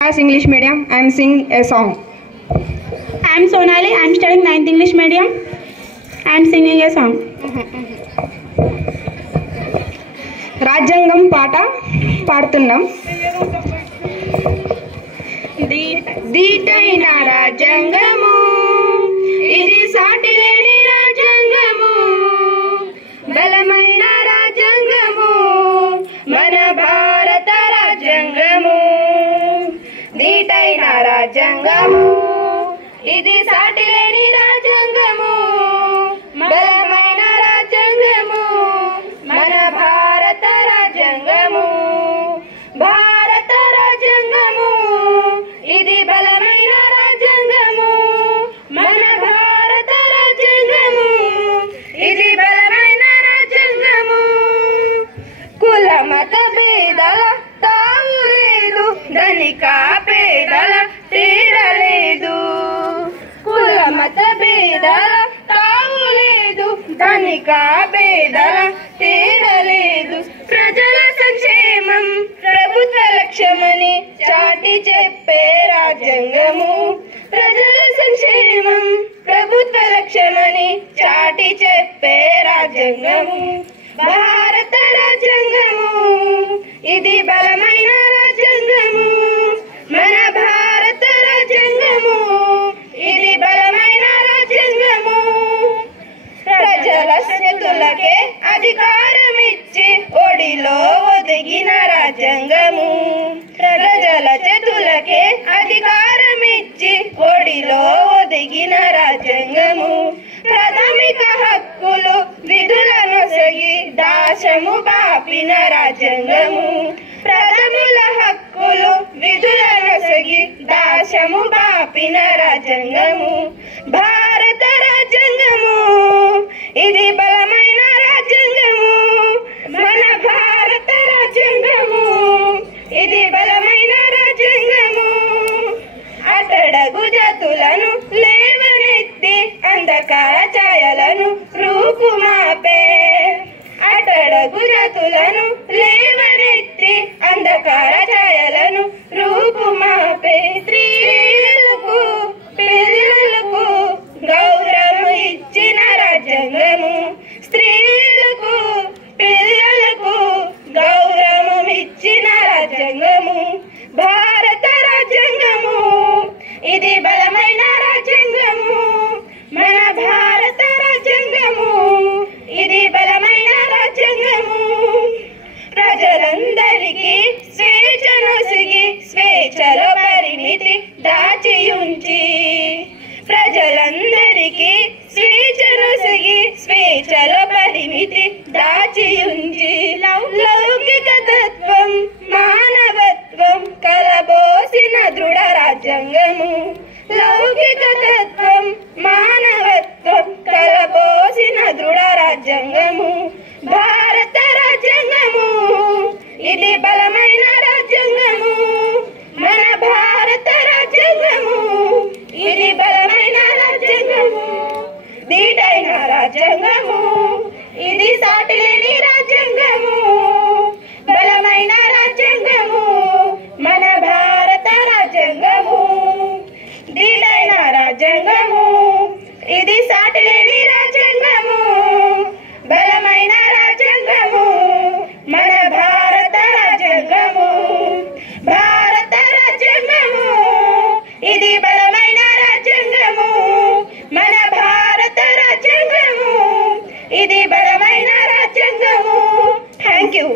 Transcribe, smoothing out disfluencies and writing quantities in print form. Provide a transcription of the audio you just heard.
As English medium, I am singing a song. I am Sonali. I am studying 9th English medium. I am singing a song. రాజ్యాంగం పాట పాడుతున్నాం. దీటైన రాజ్యాంగము ఇది సాటిలేని రాజ్యాంగము, బలమైన రాజ్యాంగము మన భారత రాజ్యాంగము. దీటైన రాజ్యాంగము ఇది సాటిలేని రాజ్యాంగము, బలమైన రాజ్యాంగము మన భారత రాజ్యాంగము. భారత రాజ్యాంగము ఇది బలమైన రాజ్యాంగము, మన భారత రాజ్యాంగము ఇది బలమైన రాజ్యాంగము. కుల మత భేదాల తావు లేదు, ధనిక పేదల తేడా లేదు. కుల మత భేదాల తావు లేదు, ధనిక పేదల తేడా లేదు. ప్రజల సంక్షేమం ప్రభుత్వ లక్ష్యమని చాటి చెప్పే రాజ్యాంగము. ప్రజల సంక్షేమం ప్రభుత్వ లక్ష్యమని చాటి చెప్పే రాజ్యాంగము. భారత రాజ్యాంగము ఇది బలమైన రాజ్యాంగము, మన భారత రాజ్యాంగము ఇది బలమైన రాజ్యాంగము. ప్రజల చేతులకే అధికారం ఇచ్చి ఒడిలో ఒదిగిన రాజ్యాంగము. ప్రజల చేతులకే అధికారం ఇచ్చి ఒడిలో ఒదిగిన రాజ్యాంగము. ప్రాథమిక హక్కులు విధులను సగి దాశము బాపిన రాజ్యాంగము. ప్రజల హక్కులు విధులను సగి దాశము బాపిన రాజ్యాంగము. భారత రాజ్యాంగము ఇది బలమైన రాజ్యాంగము, మన భారత రాజ్యాంగము ఇది బలమైన రాజ్యాంగము. అట్టడుగు జాతులను లేవనెత్తి అంధకార ఛాయలను రూపుమాపే. అట్టడుగు జాతులను లేవనెత్తి అంధకార ఛాయలను రూపుమాపే. స్త్రీలకు పిల్లలకు గౌరవం ఇచ్చిన రాజ్యాంగము. స్త్రీలకు పిల్లలకు గౌరవం ఇచ్చిన రాజ్యాంగము. భారత రాజ్యాంగము ఇది బలమైన రాజ్యాంగము, మన భారత రాజ్యాంగము ఇది బలమైన రాజ్యాంగము. ప్రజలందరికీ స్వేచ్ఛను సిగి స్వేచ్ఛలో పరిమితి దాచి ఉంచి. ప్రజలందరికీ స్వేచ్ఛను సిగి స్వేచ్ఛలో పరిమితి దాచి ఉంచి. లౌకిక తత్వం మానవత్వం కలబోసిన దృఢ రాజ్యాంగము. లౌకిక తత్వం మానవత్వం కలబోసిన దృఢ రాజ్యాంగము. భారత రాజ్యాంగము ఇది బలమైన రాజ్యాంగము, మన భారత రాజ్యాంగము ఇది బలమైన రాజ్యాంగము. దీటైన రాజ్యాంగము ఇది సాటిలేని రాజ్యాంగము, బలమైన రాజ్యాంగము మన భారత రాజ్యాంగము. దీటైన రాజ్యాంగము ఇది సాటిలేని రాజ్యాంగము, బలమైన రాజ్యాంగము మన భారత రాజ్యాంగము. భారత రాజ్యాంగము ఇది బలమైన రాజ్యాంగము, మన భారత రాజ్యాంగము ఇది బలమైన రాజ్యాంగము. Thank you.